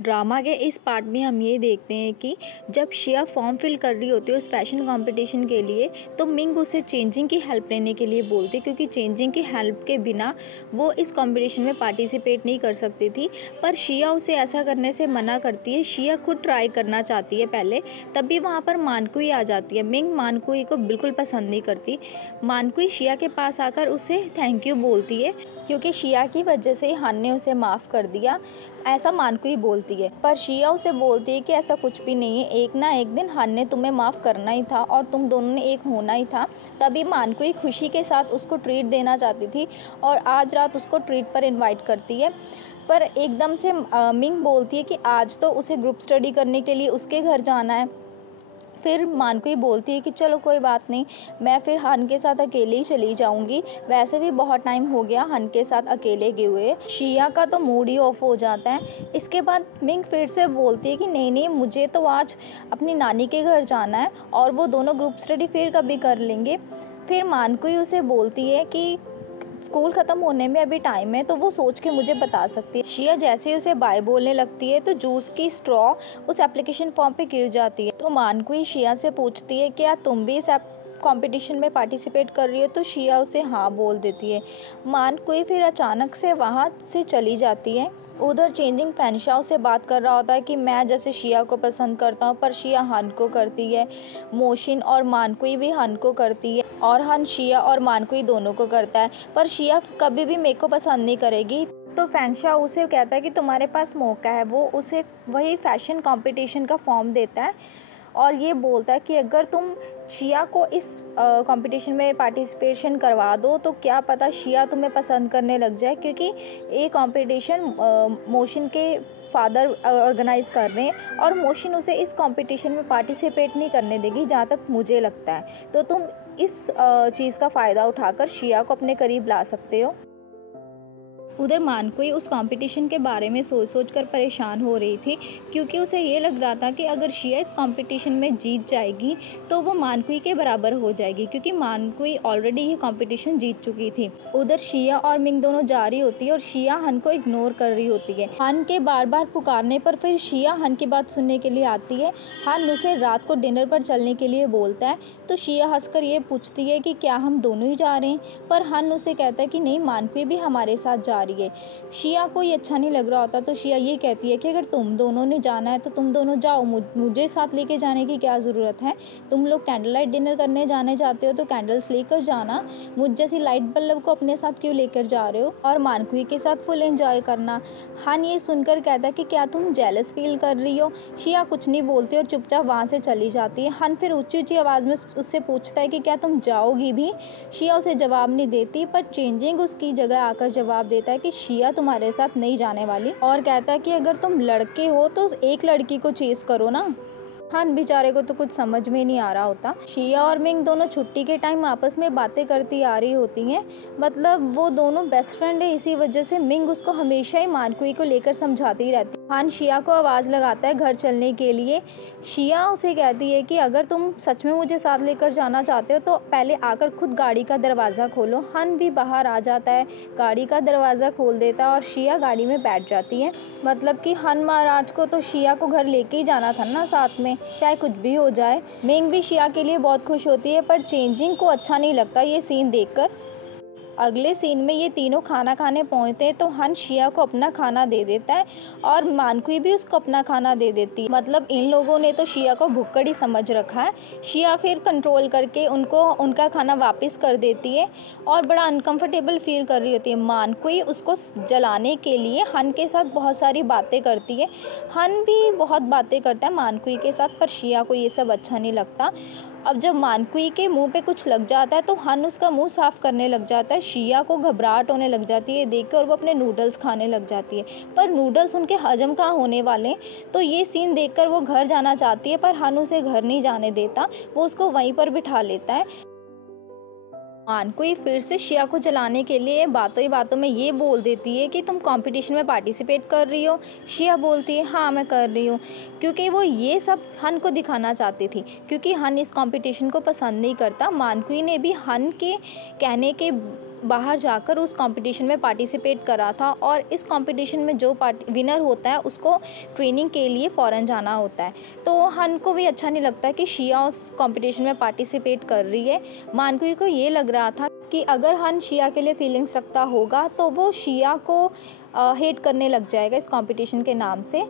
Drama के इस part में हम ये देखते हैं कि जब शिया फॉर्म फिल कर रही होती है उस फैशन कंपटीशन के लिए, तो मिंग उसे चेंजिंग की हेल्प लेने के लिए बोलती है, क्योंकि चेंजिंग की हेल्प के बिना वो इस कंपटीशन में पार्टिसिपेट नहीं कर सकती थी। पर शिया उसे ऐसा करने से मना करती है। शिया खुद ट्राई करना चाहती है पहले, तभी वहाँ पर मानकुई आ जाती है। मिंग मानकुई को बिल्कुल पसंद नहीं करती। मानकुई शिया के पास आकर उसे थैंक यू बोलती है, क्योंकि शिया की वजह से हान ने उसे माफ़ कर दिया, ऐसा मानकुई बोलती है। पर शिया उसे बोलती है कि ऐसा कुछ भी नहीं है, एक ना एक दिन हान ने तुम्हें माफ़ करना ही था और तुम दोनों ने एक होना ही था। तभी मानकुई खुशी के साथ उसको ट्रीट देना चाहती थी और आज रात उसको ट्रीट पर इनवाइट करती है। पर एकदम से मिंग बोलती है कि आज तो उसे ग्रुप स्टडी करने के लिए उसके घर जाना है। फिर मानकुई बोलती है कि चलो कोई बात नहीं, मैं फिर हान के साथ अकेले ही चली जाऊंगी, वैसे भी बहुत टाइम हो गया हान के साथ अकेले गए हुए। शिया का तो मूड ही ऑफ हो जाता है। इसके बाद मिंग फिर से बोलती है कि नहीं नहीं, मुझे तो आज अपनी नानी के घर जाना है और वो दोनों ग्रुप स्टडी फिर कभी कर लेंगे। फिर मानकुई उसे बोलती है कि स्कूल ख़त्म होने में अभी टाइम है, तो वो सोच के मुझे बता सकती है। शिया जैसे ही उसे बाय बोलने लगती है तो जूस की स्ट्रॉ उस एप्लीकेशन फॉर्म पे गिर जाती है। तो मानकुई शिया से पूछती है क्या तुम भी इस कंपटीशन में पार्टिसिपेट कर रही हो, तो शिया उसे हाँ बोल देती है। मानकुई फिर अचानक से वहाँ से चली जाती है। उधर चेंजिंग फैनशाओ से बात कर रहा होता है कि मैं जैसे शिया को पसंद करता हूँ, पर शिया हान को करती है। मोशिन और मानकुई भी हान को करती है और हान शिया और मानकुई दोनों को करता है, पर शिया कभी भी मेरे को पसंद नहीं करेगी। तो फैंगशाओ उसे कहता है कि तुम्हारे पास मौका है। वो उसे वही फैशन कंपटीशन का फॉर्म देता है और ये बोलता है कि अगर तुम शिया को इस कंपटीशन में पार्टिसिपेशन करवा दो तो क्या पता शिया तुम्हें पसंद करने लग जाए, क्योंकि ये कंपटीशन मोशिन के फादर ऑर्गेनाइज कर रहे हैं और मोशिन उसे इस कंपटीशन में पार्टिसिपेट नहीं करने देगी, जहाँ तक मुझे लगता है। तो तुम इस चीज़ का फ़ायदा उठाकर शिया को अपने करीब ला सकते हो। उधर मानकुई उस कंपटीशन के बारे में सोच सोच कर परेशान हो रही थी, क्योंकि उसे ये लग रहा था कि अगर शिया इस कंपटीशन में जीत जाएगी तो वो मानकुई के बराबर हो जाएगी, क्योंकि मानकुई ऑलरेडी ये कंपटीशन जीत चुकी थी। उधर शिया और मिंग दोनों जा रही होती है और शिया हन को इग्नोर कर रही होती है। हन के बार बार पुकारने पर फिर शिया हन की बात सुनने के लिए आती है। हन उसे रात को डिनर पर चलने के लिए बोलता है, तो शिया हंसकर ये पूछती है कि क्या हम दोनों ही जा रहे हैं, पर हन उसे कहता है कि नहीं, मानकुई भी हमारे साथ जा रही है। शिया को ये अच्छा नहीं लग रहा होता, तो शिया ये कहती है कि अगर तुम दोनों ने जाना है तो तुम दोनों जाओ, मुझे साथ लेके जाने की क्या ज़रूरत है। तुम लोग कैंडल लाइट डिनर करने जाने जाते हो तो कैंडल्स लेकर जाना, मुझ जैसी लाइट बल्ब को अपने साथ क्यों लेकर जा रहे हो, और मानकुई के साथ फुल एंजॉय करना। हन ये सुनकर कहता है कि क्या तुम जेलस फील कर रही हो। शिया कुछ नहीं बोलती और चुपचाप वहाँ से चली जाती है। हन फिर ऊंची ऊंची आवाज़ में उससे पूछता है कि क्या तुम जाओगी भी। शिया उसे जवाब नहीं देती, पर चेंजिंग उसकी जगह आकर जवाब देता है कि शिया तुम्हारे साथ नहीं जाने वाली, और कहता है कि अगर तुम लड़के हो तो एक लड़की को चेस करो ना। हान बेचारे को तो कुछ समझ में नहीं आ रहा होता। शिया और मिंग दोनों छुट्टी के टाइम आपस में बातें करती आ रही होती हैं, मतलब वो दोनों बेस्ट फ्रेंड है, इसी वजह से मिंग उसको हमेशा ही मानकुई को लेकर समझाती ही रहती है। हान शिया को आवाज़ लगाता है घर चलने के लिए। शिया उसे कहती है कि अगर तुम सच में मुझे साथ लेकर जाना चाहते हो तो पहले आकर खुद गाड़ी का दरवाज़ा खोलो। हान भी बाहर आ जाता है, गाड़ी का दरवाज़ा खोल देता है और शिया गाड़ी में बैठ जाती है। मतलब कि हन महाराज को तो शिया को घर लेके ही जाना था ना साथ में, चाहे कुछ भी हो जाए। मिंग भी शिया के लिए बहुत खुश होती है, पर चेंजिंग को अच्छा नहीं लगता ये सीन देखकर। अगले सीन में ये तीनों खाना खाने पहुंचते हैं तो हन शिया को अपना खाना दे देता है और मानकुई भी उसको अपना खाना दे देती है। मतलब इन लोगों ने तो शिया को भुक्कड़ ही समझ रखा है। शिया फिर कंट्रोल करके उनको उनका खाना वापस कर देती है और बड़ा अनकंफर्टेबल फील कर रही होती है। मानकुई उसको जलाने के लिए हन के साथ बहुत सारी बातें करती है। हन भी बहुत बातें करता है मानकुई के साथ, पर शिया को ये सब अच्छा नहीं लगता। अब जब मानकुई के मुंह पे कुछ लग जाता है तो हन उसका मुंह साफ करने लग जाता है। शिया को घबराहट होने लग जाती है देख कर और वो अपने नूडल्स खाने लग जाती है, पर नूडल्स उनके हजम कहाँ होने वाले। तो ये सीन देखकर वो घर जाना चाहती है, पर हन उसे घर नहीं जाने देता, वो उसको वहीं पर बिठा लेता है। मानकुई फिर से शिया को जलाने के लिए बातों ही बातों में ये बोल देती है कि तुम कंपटीशन में पार्टिसिपेट कर रही हो। शिया बोलती है हाँ मैं कर रही हूँ, क्योंकि वो ये सब हन को दिखाना चाहती थी, क्योंकि हन इस कंपटीशन को पसंद नहीं करता। मानकुई ने भी हन के कहने के बाहर जाकर उस कंपटीशन में पार्टिसिपेट करा था और इस कंपटीशन में जो विनर होता है उसको ट्रेनिंग के लिए फ़ॉरेन जाना होता है। तो हन को भी अच्छा नहीं लगता कि शिया उस कंपटीशन में पार्टिसिपेट कर रही है। मानकुई को ये लग रहा था कि अगर हन शिया के लिए फीलिंग्स रखता होगा तो वो शिया को हेट करने लग जाएगा इस कंपटीशन के नाम से।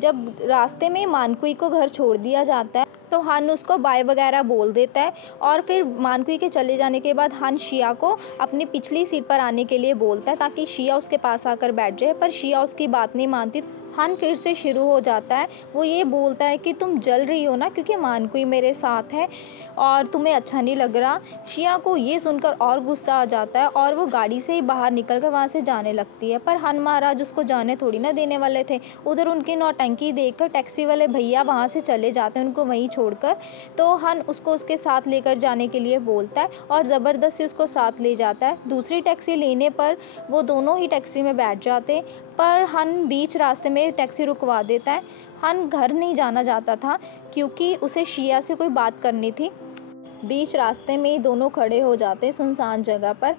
जब रास्ते में मानकुई को घर छोड़ दिया जाता है तो हन उसको बाय वगैरह बोल देता है और फिर मानकुई के चले जाने के बाद हन शिया को अपनी पिछली सीट पर आने के लिए बोलता है ताकि शिया उसके पास आकर बैठ जाए, पर शिया उसकी बात नहीं मानती। हन फिर से शुरू हो जाता है। वो ये बोलता है कि तुम जल रही हो ना क्योंकि मानकुई मेरे साथ है और तुम्हें अच्छा नहीं लग रहा। शिया को ये सुनकर और गुस्सा आ जाता है और वो गाड़ी से ही बाहर निकलकर वहाँ से जाने लगती है, पर हन महाराज उसको जाने थोड़ी ना देने वाले थे। उधर उनकी नौटंकी देखकर टैक्सी वाले भैया वहाँ से चले जाते हैं उनको वहीं छोड़कर। तो हन उसको उसके साथ लेकर जाने के लिए बोलता है और ज़बरदस्ती उसको साथ ले जाता है। दूसरी टैक्सी लेने पर वो दोनों ही टैक्सी में बैठ जाते, पर हन बीच रास्ते में टैक्सी रुकवा देता है। हन घर नहीं जाना चाहता था क्योंकि उसे शिया से कोई बात करनी थी। बीच रास्ते में ही दोनों खड़े हो जाते सुनसान जगह पर।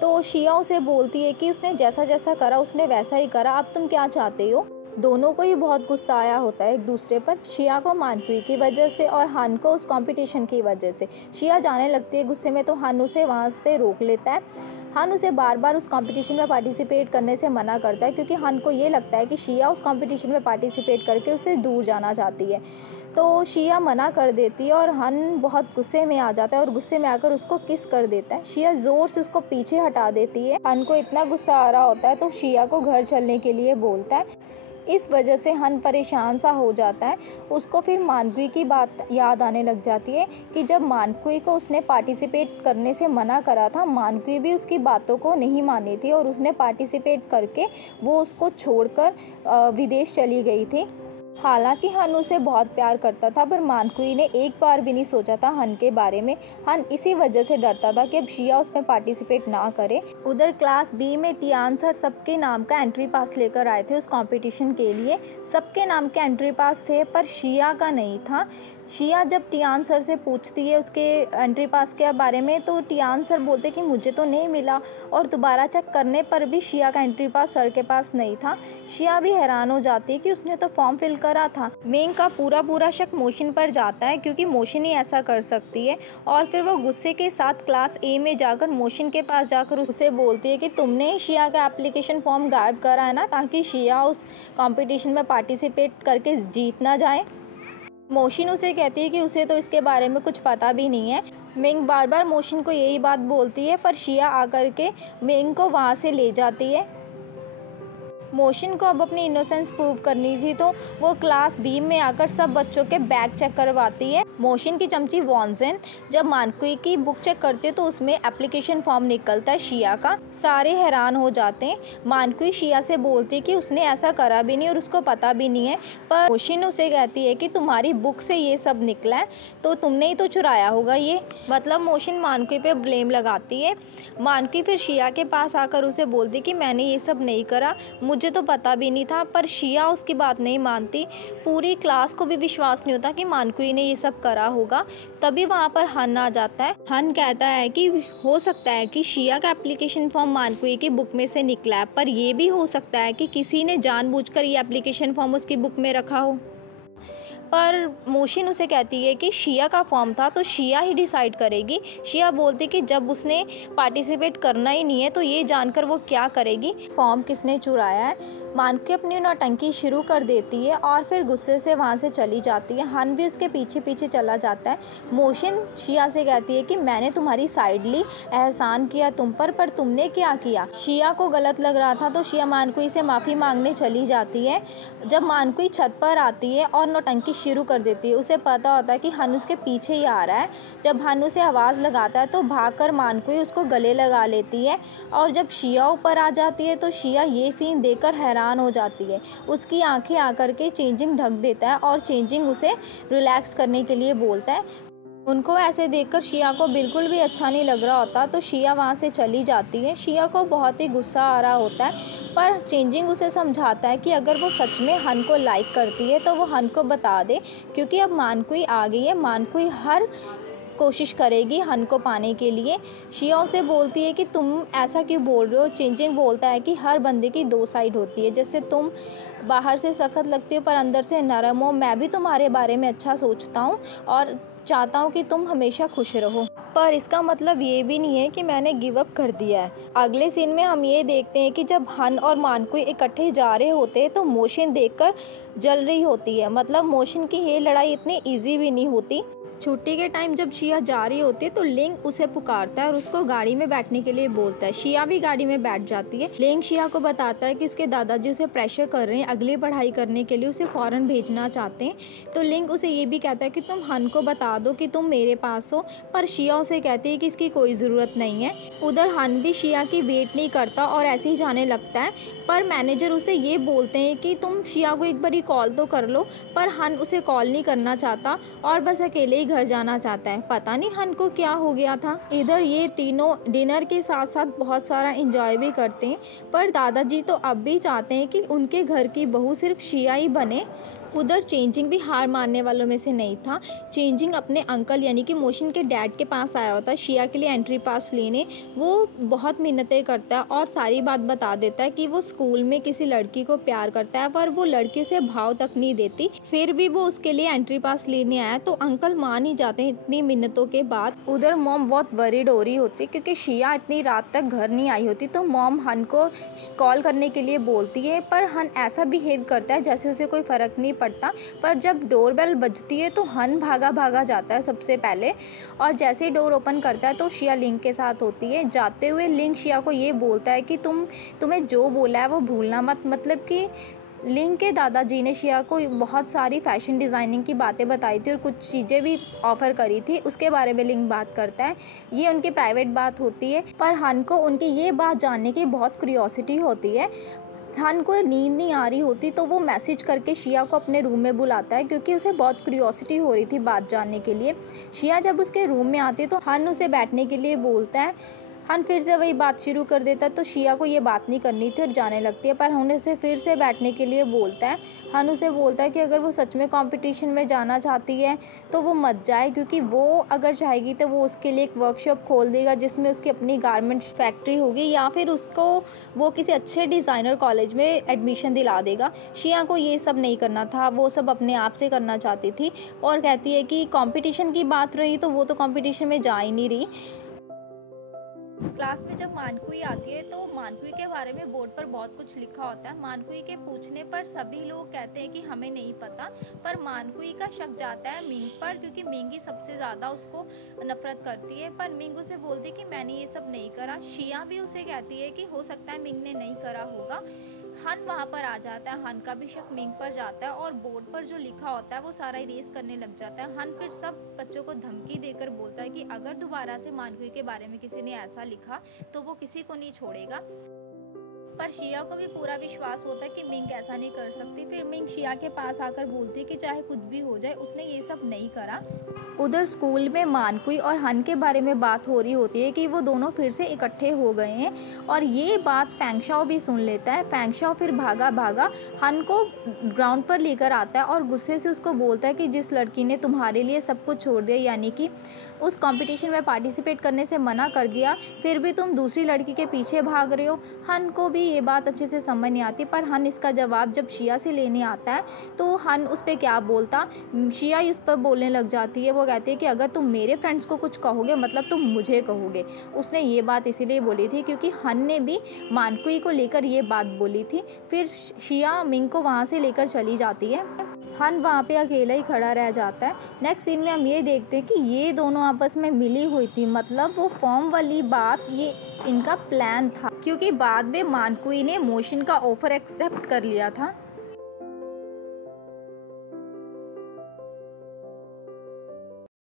तो शिया उसे बोलती है कि उसने जैसा जैसा करा उसने वैसा ही करा, अब तुम क्या चाहते हो। दोनों को ही बहुत गुस्सा आया होता है एक दूसरे पर, शिया को मानकुई की वजह से और हन को उस कंपटीशन की वजह से। शिया जाने लगती है गुस्से में तो हन उसे वहाँ से रोक लेता है। हन उसे बार बार उस कंपटीशन में पार्टिसिपेट करने से मना करता है क्योंकि हन को ये लगता है कि शिया उस कंपटीशन में पार्टिसिपेट करके उससे दूर जाना चाहती है। तो शिया मना कर देती है और हन बहुत गुस्से में आ जाता है और गुस्से में आकर उसको किस कर देता है। शिया ज़ोर से उसको पीछे हटा देती है। हन को इतना गुस्सा आ रहा होता है तो शिया को घर चलने के लिए बोलता है। इस वजह से हन परेशान सा हो जाता है। उसको फिर मानकुई की बात याद आने लग जाती है कि जब मानकुई को उसने पार्टिसिपेट करने से मना करा था, मानकुई भी उसकी बातों को नहीं मानी थी और उसने पार्टिसिपेट करके वो उसको छोड़कर विदेश चली गई थी। हालांकि हन उसे बहुत प्यार करता था, पर मानकुई ने एक बार भी नहीं सोचा था हन के बारे में। हन इसी वजह से डरता था कि अब शिया उसमें पार्टिसिपेट ना करे। उधर क्लास बी में टियान सर सबके नाम का एंट्री पास लेकर आए थे उस कंपटीशन के लिए। सबके नाम के एंट्री पास थे पर शिया का नहीं था। शिया जब टियान सर से पूछती है उसके एंट्री पास के बारे में तो टियान सर बोलते कि मुझे तो नहीं मिला, और दोबारा चेक करने पर भी शिया का एंट्री पास सर के पास नहीं था। शिया भी हैरान हो जाती है कि उसने तो फॉर्म फिल करा था। मेंग का पूरा शक मोशन पर जाता है क्योंकि मोशन ही ऐसा कर सकती है, और फिर वो गुस्से के साथ क्लास ए में जाकर मोशन के पास जाकर उसे बोलती है कि तुमने शिया का एप्लीकेशन फॉर्म गायब करा है ना, ताकि शिया उस कंपटीशन में पार्टिसिपेट करके जीत ना जाए। मोशन उसे कहती है कि उसे तो इसके बारे में कुछ पता भी नहीं है। मेंग बार बार मोशन को यही बात बोलती है, पर शिया आकर के मेंग को वहाँ से ले जाती है। मोशन को अब अपनी इनोसेंस प्रूव करनी थी तो वो क्लास बी में आकर सब बच्चों के बैग चेक करवाती है। मोशन की चमची वॉन्जेन जब मानकुई की बुक चेक करती है तो उसमें एप्लीकेशन फॉर्म निकलता है शिया का। सारे हैरान हो जाते हैं। मानकुई शिया से बोलती है कि उसने ऐसा करा भी नहीं और उसको पता भी नहीं है, पर मोशन उसे कहती है कि तुम्हारी बुक से ये सब निकला है तो तुमने ही तो चुराया होगा ये। मतलब मोशन मानकुई पे ब्लेम लगाती है। मानकुई फिर शिया के पास आकर उसे बोलती कि मैंने ये सब नहीं करा, मुझे तो पता भी नहीं था, पर शिया उसकी बात नहीं मानती। पूरी क्लास को भी विश्वास नहीं होता कि मानकुई ने ये सब करा होगा। तभी वहाँ पर हन आ जाता है। हन कहता है कि हो सकता है कि शिया का एप्लीकेशन फॉर्म मानकुई की बुक में से निकला है, पर यह भी हो सकता है कि किसी ने जानबूझकर ये एप्लीकेशन फॉर्म उसकी बुक में रखा हो। पर मोशन उसे कहती है कि शिया का फॉर्म था तो शिया ही डिसाइड करेगी। शिया बोलती कि जब उसने पार्टिसिपेट करना ही नहीं है तो ये जानकर वो क्या करेगी, फॉर्म किसने चुराया है। मानकुई अपनी नौटंकी शुरू कर देती है और फिर गुस्से से वहाँ से चली जाती है। हन भी उसके पीछे पीछे चला जाता है। मोशन शिया से कहती है कि मैंने तुम्हारी साइड ली, एहसान किया तुम पर तुमने क्या किया। शिया को गलत लग रहा था तो शिया मानकुई से माफ़ी मांगने चली जाती है। जब मानकुई छत पर आती है और नौटंकी शुरू कर देती है, उसे पता होता है कि हन उसके पीछे ही आ रहा है। जब हन उसे आवाज़ लगाता है तो भागकर मानकुई उसको गले लगा लेती है, और जब शिया ऊपर आ जाती है तो शिया ये सीन देखकर हैरान हो जाती है। उसकी आंखें आकर के चेंजिंग ढक देता है और चेंजिंग उसे रिलैक्स करने के लिए बोलता है। उनको ऐसे देखकर शिया को बिल्कुल भी अच्छा नहीं लग रहा होता तो शिया वहाँ से चली जाती है। शिया को बहुत ही गुस्सा आ रहा होता है, पर चेंजिंग उसे समझाता है कि अगर वो सच में हन को लाइक करती है तो वो हन को बता दे, क्योंकि अब मानकुई आ गई है। मानकुई हर कोशिश करेगी हन को पाने के लिए। शिया उसे बोलती है कि तुम ऐसा क्यों बोल रहे हो। चिंजिंग बोलता है कि हर बंदे की दो साइड होती है, जैसे तुम बाहर से सख्त लगती हो पर अंदर से नरम हो, मैं भी तुम्हारे बारे में अच्छा सोचता हूँ और चाहता हूँ कि तुम हमेशा खुश रहो, पर इसका मतलब ये भी नहीं है कि मैंने गिव अप कर दिया है। अगले सीन में हम ये देखते हैं कि जब हन और मानकुई इकट्ठे जा रहे होते हैं तो मोशन देखकर जल रही होती है। मतलब मोशन की ये लड़ाई इतनी इजी भी नहीं होती। छुट्टी के टाइम जब शिया जा रही होती है तो लिंग उसे पुकारता है और उसको गाड़ी में बैठने के लिए बोलता है। शिया भी गाड़ी में बैठ जाती है। लिंग शिया को बताता है कि उसके दादाजी उसे प्रेशर कर रहे हैं अगली पढ़ाई करने के लिए, उसे फॉरेन भेजना चाहते हैं। तो लिंग उसे ये भी कहता है कि तुम हन को बता दो कि तुम मेरे पास हो, पर शिया उसे कहती है कि इसकी कोई ज़रूरत नहीं है। उधर हन भी शिया की वेट नहीं करता और ऐसे ही जाने लगता है, पर मैनेजर उसे ये बोलते हैं कि तुम शिया को एक बारी कॉल तो कर लो, पर हन उसे कॉल नहीं करना चाहता और बस अकेले ही घर जाना चाहता है। पता नहीं हन को क्या हो गया था। इधर ये तीनों डिनर के साथ साथ बहुत सारा एंजॉय भी करते हैं, पर दादाजी तो अब भी चाहते हैं कि उनके घर की बहू सिर्फ शिया ही बने। उधर चेंजिंग भी हार मानने वालों में से नहीं था। चेंजिंग अपने अंकल यानी कि मोशन के डैड के पास आया होता है शिया के लिए एंट्री पास लेने। वो बहुत मिन्नतें करता है और सारी बात बता देता है कि वो स्कूल में किसी लड़की को प्यार करता है, पर वो लड़की से भाव तक नहीं देती, फिर भी वो उसके लिए एंट्री पास लेने आया। तो अंकल मान ही जाते हैं इतनी मिन्नतों के बाद। उधर मॉम बहुत वरीड हो रही होती है क्योंकि शिया इतनी रात तक घर नहीं आई होती। तो मॉम हन को कॉल करने के लिए बोलती है, पर हन ऐसा बिहेव करता है जैसे उसे कोई फ़र्क नहीं पड़ता। पर जब डोरबेल बजती है तो हन भागा भागा जाता है सबसे पहले, और जैसे ही डोर ओपन करता है तो शिया लिंग के साथ होती है। जाते हुए लिंग शिया को ये बोलता है कि तुम्हें जो बोला है वो भूलना मत। मतलब कि लिंग के दादाजी ने शिया को बहुत सारी फैशन डिज़ाइनिंग की बातें बताई थी और कुछ चीज़ें भी ऑफ़र करी थी, उसके बारे में लिंग बात करता है। ये उनकी प्राइवेट बात होती है, पर हन को उनकी ये बात जानने की बहुत क्यूरियोसिटी होती है। हन को नींद नहीं आ रही होती तो वो मैसेज करके शिया को अपने रूम में बुलाता है क्योंकि उसे बहुत क्यूरियोसिटी हो रही थी बात जानने के लिए। शिया जब उसके रूम में आती है तो हन उसे बैठने के लिए बोलता है। हन फिर से वही बात शुरू कर देता है, तो शिया को ये बात नहीं करनी थी और जाने लगती है, पर हन उसे फिर से बैठने के लिए बोलता है। हन उसे बोलता है कि अगर वो सच में कंपटीशन में जाना चाहती है तो वो मत जाए, क्योंकि वो अगर चाहेगी तो वो उसके लिए एक वर्कशॉप खोल देगा जिसमें उसकी अपनी गारमेंट फैक्ट्री होगी, या फिर उसको वो किसी अच्छे डिज़ाइनर कॉलेज में एडमिशन दिला देगा। शिया को ये सब नहीं करना था, वो सब अपने आप से करना चाहती थी और कहती है कि कंपटीशन की बात रही तो वो तो कंपटीशन में जा ही नहीं रही। क्लास में जब मानकुई आती है तो मानकुई के बारे में बोर्ड पर बहुत कुछ लिखा होता है। मानकुई के पूछने पर सभी लोग कहते हैं कि हमें नहीं पता, पर मानकुई का शक जाता है मिंग पर, क्योंकि मिंग ही सबसे ज़्यादा उसको नफरत करती है। पर मिंग उसे बोलती है कि मैंने ये सब नहीं करा। शिया भी उसे कहती है कि हो सकता है मिंग ने नहीं करा होगा। हन वहाँ पर आ जाता है, हन का भी शक मिंग पर जाता है और बोर्ड पर जो लिखा होता है वो सारा इरेज करने लग जाता है। हन फिर सब बच्चों को धमकी देकर बोलता है कि अगर दोबारा से मानकुई के बारे में किसी ने ऐसा लिखा तो वो किसी को नहीं छोड़ेगा। पर शिया को भी पूरा विश्वास होता है कि मिंग ऐसा नहीं कर सकती। फिर मिंग शिया के पास आकर बोलती है कि चाहे कुछ भी हो जाए उसने ये सब नहीं करा। उधर स्कूल में मानकुई और हन के बारे में बात हो रही होती है कि वो दोनों फिर से इकट्ठे हो गए हैं, और ये बात फेंगशाओ भी सुन लेता है। फेंगशाओ फिर भागा भागा हन को ग्राउंड पर लेकर आता है और गुस्से से उसको बोलता है कि जिस लड़की ने तुम्हारे लिए सब कुछ छोड़ दिया, यानी कि उस कंपटीशन में पार्टिसिपेट करने से मना कर दिया, फिर भी तुम दूसरी लड़की के पीछे भाग रहे हो। हन को भी ये बात अच्छे से समझ नहीं आती, पर हन इसका जवाब जब शिया से लेने आता है तो हन उस पर क्या बोलता, शिया उस पर बोलने लग जाती है। वो कहती है कि अगर तुम मेरे फ्रेंड्स को कुछ कहोगे मतलब तुम मुझे कहोगे। उसने ये बात इसीलिए बोली थी क्योंकि हन ने भी मानकुई को लेकर ये बात बोली थी। फिर शिया मिंग को वहाँ से लेकर चली जाती है। हन वहाँ पे अकेला ही खड़ा रह जाता है। नेक्स्ट सीन में हम ये देखते हैं कि ये दोनों आपस में मिली हुई थी, मतलब वो फॉर्म वाली बात ये इनका प्लान था, क्योंकि बाद में मानकुई ने मोशन का ऑफर एक्सेप्ट कर लिया था।